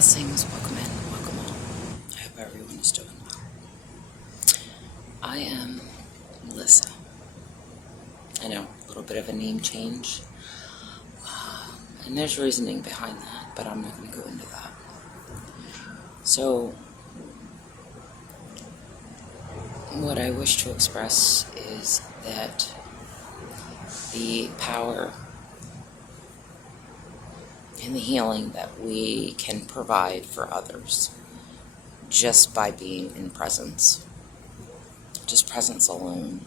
Blessings, welcome in, welcome all. I hope everyone is doing well. I am Melissa. I know, a little bit of a name change. And there's reasoning behind that, but I'm not going to go into that. So, what I wish to express is that the power and the healing that we can provide for others just by being in presence, just presence alone.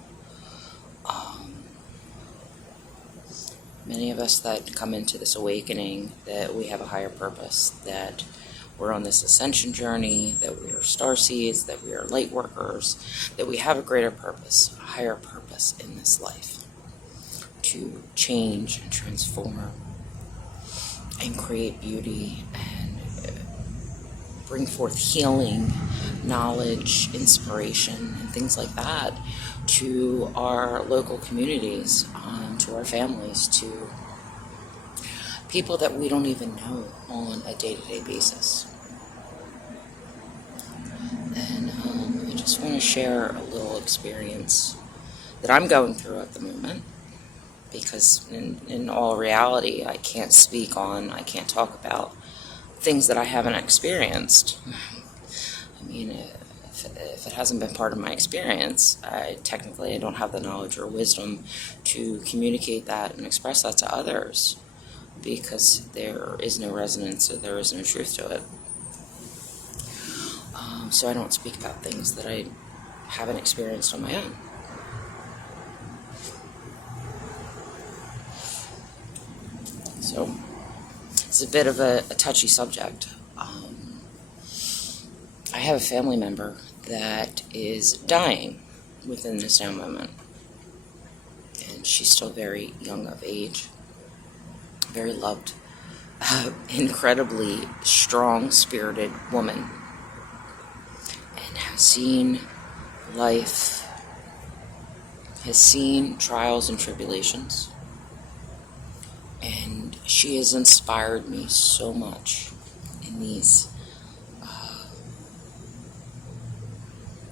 Many of us that come into this awakening, that we have a higher purpose, that we're on this ascension journey, that we are starseeds, that we are light workers, that we have a greater purpose, a higher purpose in this life, to change and transform and create beauty and bring forth healing, knowledge, inspiration, and things like that to our local communities, to our families, to people that we don't even know on a day-to-day basis. And I just want to share a little experience that I'm going through at the moment, because in all reality, I can't talk about things that I haven't experienced. I mean, if it hasn't been part of my experience, I don't have the knowledge or wisdom to communicate that and express that to others, because there is no resonance or there is no truth to it. So I don't speak about things that I haven't experienced on my own. So it's a bit of a touchy subject. I have a family member that is dying within this now moment. And she's still very young of age, very loved, incredibly strong-spirited woman, and has seen life, has seen trials and tribulations. And she has inspired me so much in these,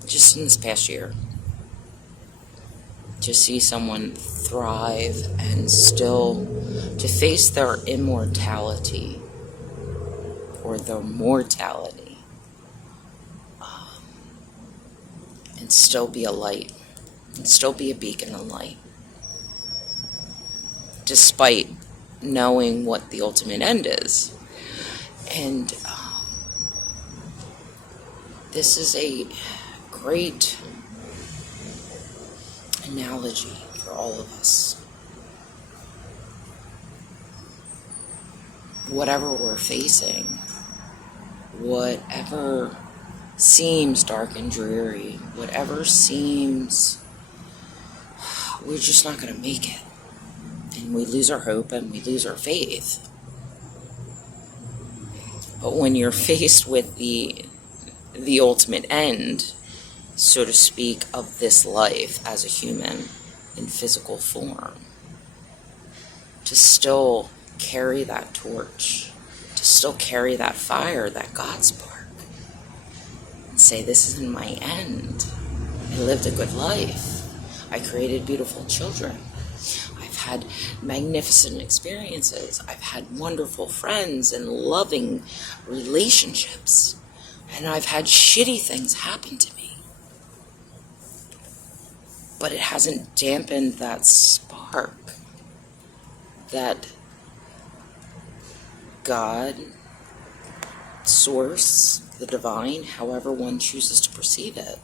just in this past year, to see someone thrive and still to face their immortality or their mortality, and still be a light, and still be a beacon of light, despite knowing what the ultimate end is. And this is a great analogy for all of us. Whatever we're facing, whatever seems dark and dreary, whatever seems we're just not going to make it, and we lose our hope and we lose our faith. But when you're faced with the ultimate end, so to speak, of this life as a human in physical form, to still carry that torch, to still carry that fire, that God spark, and say, this isn't my end. I lived a good life. I created beautiful children. I've had magnificent experiences. I've had wonderful friends and loving relationships. And I've had shitty things happen to me. But it hasn't dampened that spark that God, Source, the divine, however one chooses to perceive it,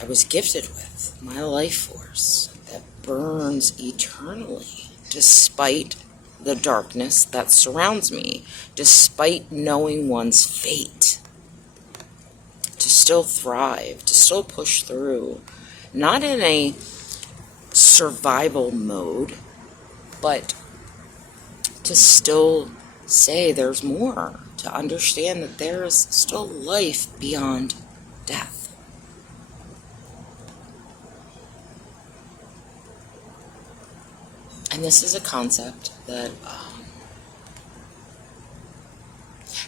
I was gifted with, my life force that burns eternally despite the darkness that surrounds me, despite knowing one's fate, to still thrive, to still push through, not in a survival mode, but to still say there's more, to understand that there is still life beyond death. And this is a concept that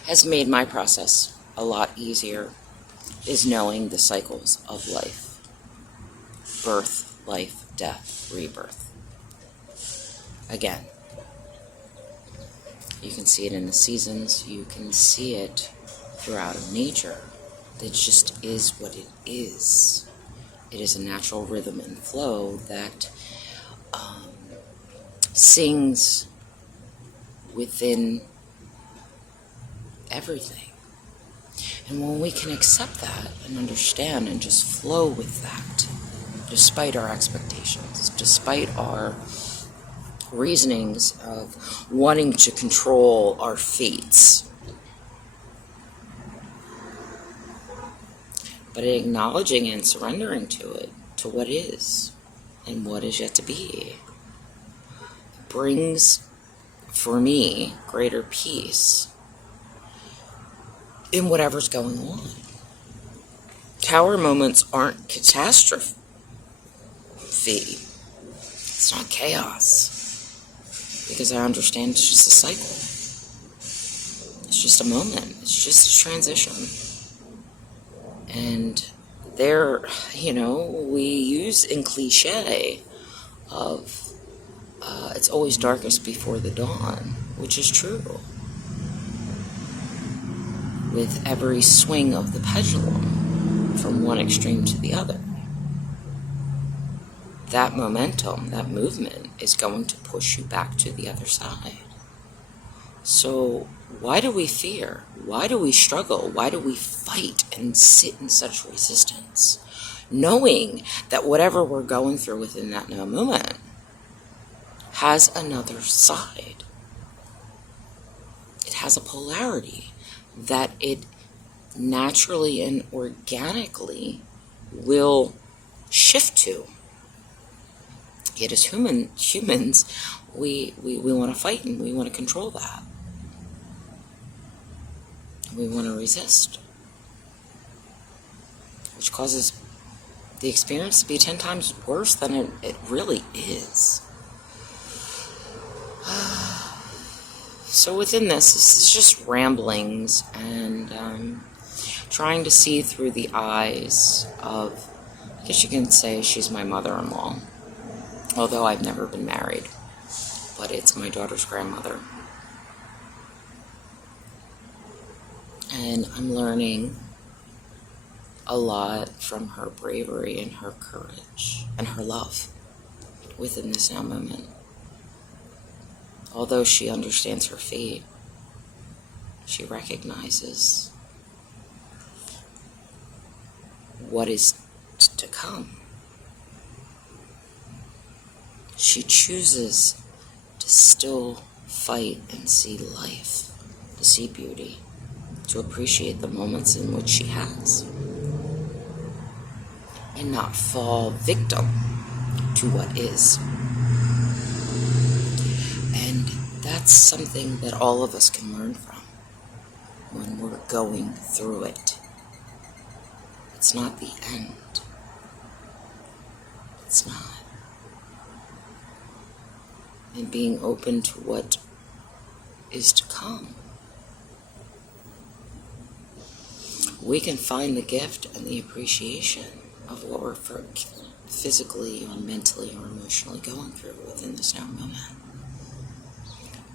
has made my process a lot easier is knowing the cycles of life. Birth, life, death, rebirth. Again, you can see it in the seasons, you can see it throughout nature. It just is what it is. It is a natural rhythm and flow that sings within everything. And when we can accept that and understand and just flow with that, despite our expectations, despite our reasonings of wanting to control our fates, but acknowledging and surrendering to it, to what is and what is yet to be, brings, for me, greater peace in whatever's going on. Tower moments aren't catastrophe. It's not chaos. Because I understand it's just a cycle. It's just a moment. It's just a transition. And there, we use in cliche of it's always darkest before the dawn, which is true. With every swing of the pendulum from one extreme to the other, that momentum, that movement is going to push you back to the other side. So why do we fear? Why do we struggle? Why do we fight and sit in such resistance? Knowing that whatever we're going through within that now moment has another side. It has a polarity that it naturally and organically will shift to. Yet as humans, we want to fight and we want to control that. We want to resist, which causes the experience to be 10 times worse than it really is. So within this is just ramblings and trying to see through the eyes of, I guess you can say she's my mother-in-law, although I've never been married, but it's my daughter's grandmother. And I'm learning a lot from her bravery and her courage and her love within this now moment. Although she understands her fate, she recognizes what is to come. She chooses to still fight and see life, to see beauty, to appreciate the moments in which she has, and not fall victim to what is. And that's something that all of us can learn from when we're going through it. It's not the end. It's not. And being open to what is to come. We can find the gift and the appreciation of what we're physically or mentally or emotionally going through within this now moment.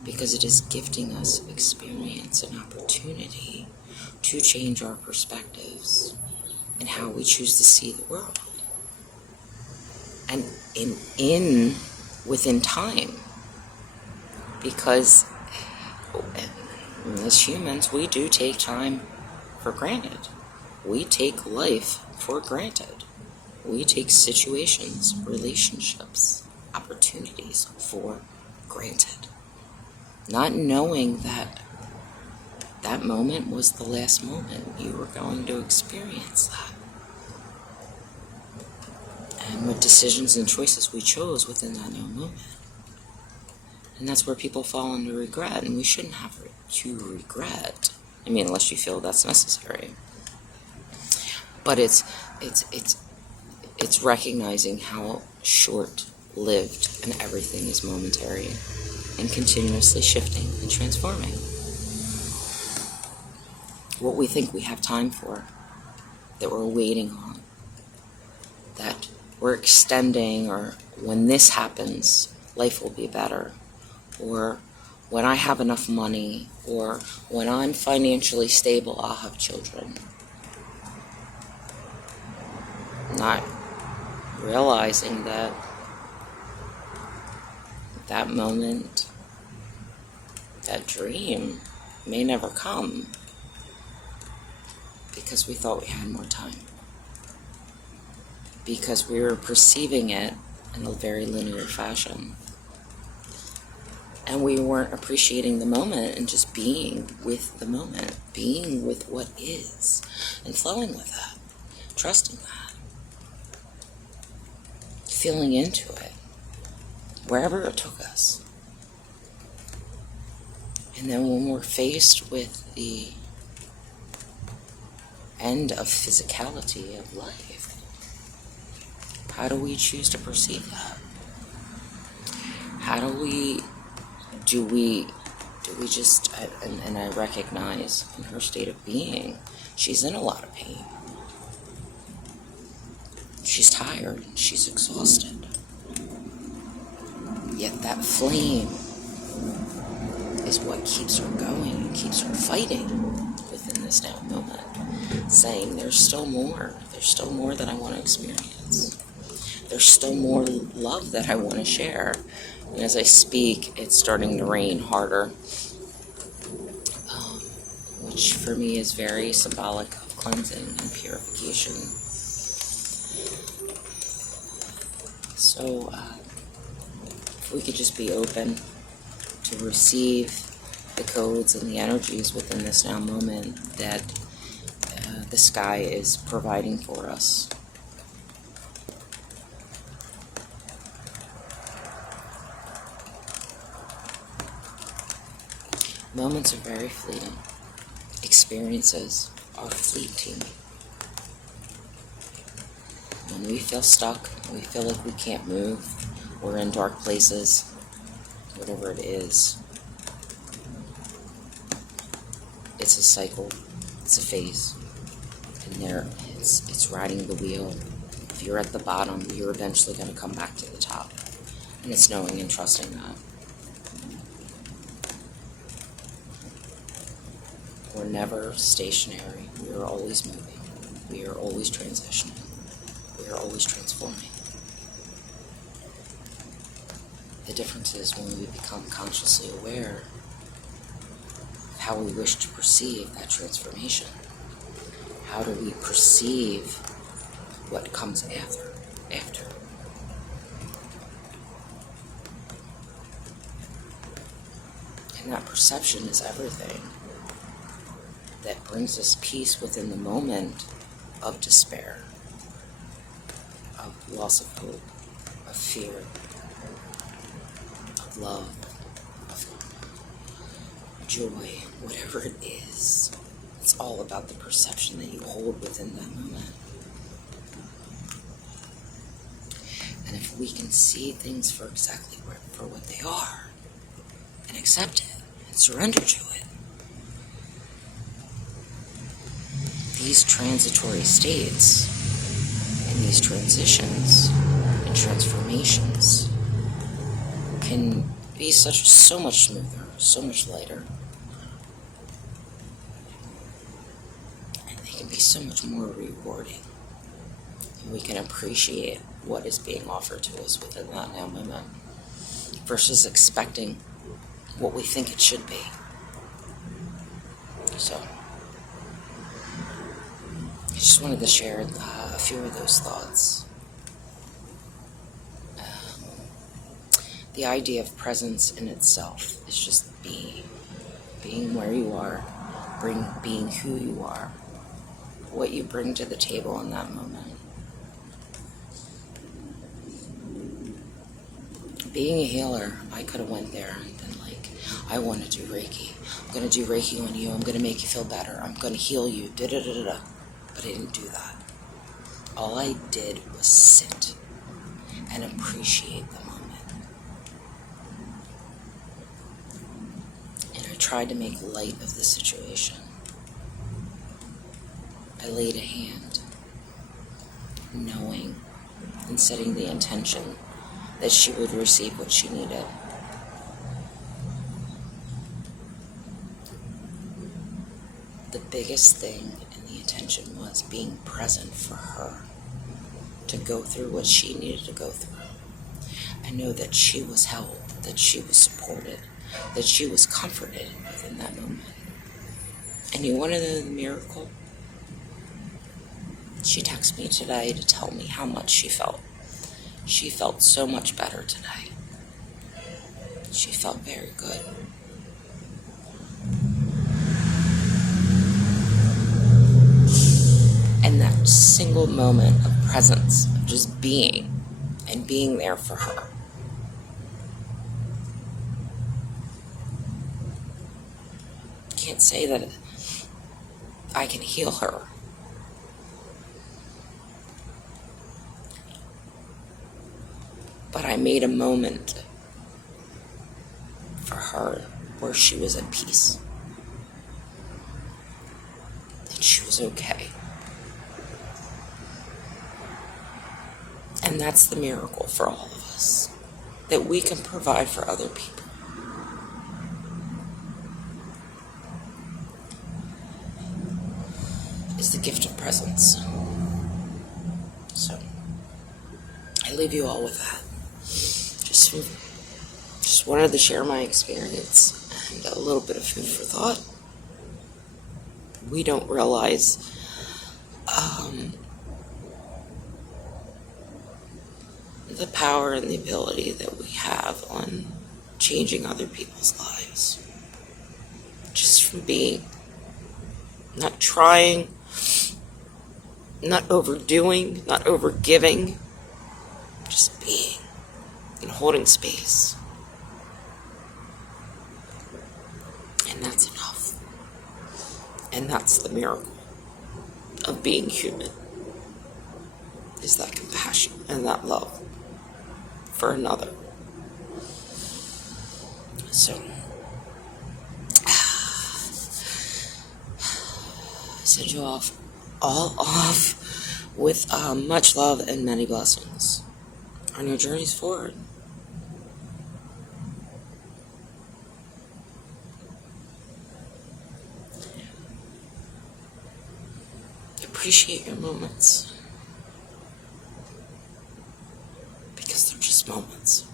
Because it is gifting us experience and opportunity to change our perspectives and how we choose to see the world. And within time. Because as humans, we do take time for granted. We take life for granted. We take situations, relationships, opportunities for granted. Not knowing that that moment was the last moment you were going to experience that. And what decisions and choices we chose within that now moment. And that's where people fall into regret, and we shouldn't have to regret. I mean, unless you feel that's necessary. But it's recognizing how short-lived and everything is momentary and continuously shifting and transforming. what we think we have time for, that we're waiting on, that we're extending, or when this happens, life will be better, or when I have enough money, or when I'm financially stable, I'll have children. Not realizing that that moment, that dream may never come because we thought we had more time. Because we were perceiving it in a very linear fashion. And we weren't appreciating the moment and just being with the moment, being with what is, and flowing with that, trusting that, feeling into it, wherever it took us. And then when we're faced with the end of physicality of life, how do we choose to perceive that? How do we just, and I recognize in her state of being, she's in a lot of pain. She's tired, she's exhausted. Yet that flame is what keeps her going and keeps her fighting within this now moment, saying there's still more that I want to experience. There's still more love that I want to share. And as I speak, it's starting to rain harder, which for me is very symbolic of cleansing and purification. So if we could just be open to receive the codes and the energies within this now moment that the sky is providing for us. Moments are very fleeting. Experiences are fleeting. When we feel stuck, we feel like we can't move, we're in dark places, whatever it is, it's a cycle, it's a phase, and there it's riding the wheel. If you're at the bottom, you're eventually going to come back to the top, and it's knowing and trusting that. We're never stationary. We are always moving. We are always transitioning. We are always transforming. The difference is when we become consciously aware of how we wish to perceive that transformation. How do we perceive what comes after? And that perception is everything. That brings us peace within the moment of despair, of loss of hope, of fear, of love, of joy, whatever it is. It's all about the perception that you hold within that moment. And if we can see things for exactly for what they are, and accept it, and surrender to it, these transitory states and these transitions and transformations can be so much smoother, so much lighter, and they can be so much more rewarding. And we can appreciate what is being offered to us within that now moment versus expecting what we think it should be. So I just wanted to share a few of those thoughts. The idea of presence in itself is just being where you are, being who you are, what you bring to the table in that moment. Being a healer, I could have went there and been like, I want to do Reiki. I'm going to do Reiki on you. I'm going to make you feel better. I'm going to heal you. Da-da-da-da-da. But I didn't do that. All I did was sit and appreciate the moment. And I tried to make light of the situation. I laid a hand, knowing and setting the intention that she would receive what she needed. The biggest thing in the intention was being present for her to go through what she needed to go through. I know that she was helped, that she was supported, that she was comforted within that moment. And you want to know the miracle? She texted me today to tell me how much she felt. She felt so much better today. She felt very good. And that single moment of presence, of just being, and being there for her. Can't say that I can heal her. But I made a moment for her where she was at peace. That she was okay. And that's the miracle for all of us. That we can provide for other people. Is the gift of presence. So, I leave you all with that. Just wanted to share my experience and a little bit of food for thought. We don't realize the power and the ability that we have on changing other people's lives. Just from being, not trying, not overdoing, not overgiving, just being and holding space. And that's enough. And that's the miracle of being human, is that compassion and that love for another. So, I send you all off with much love and many blessings on your journeys forward. Appreciate your moments, because they're just moments.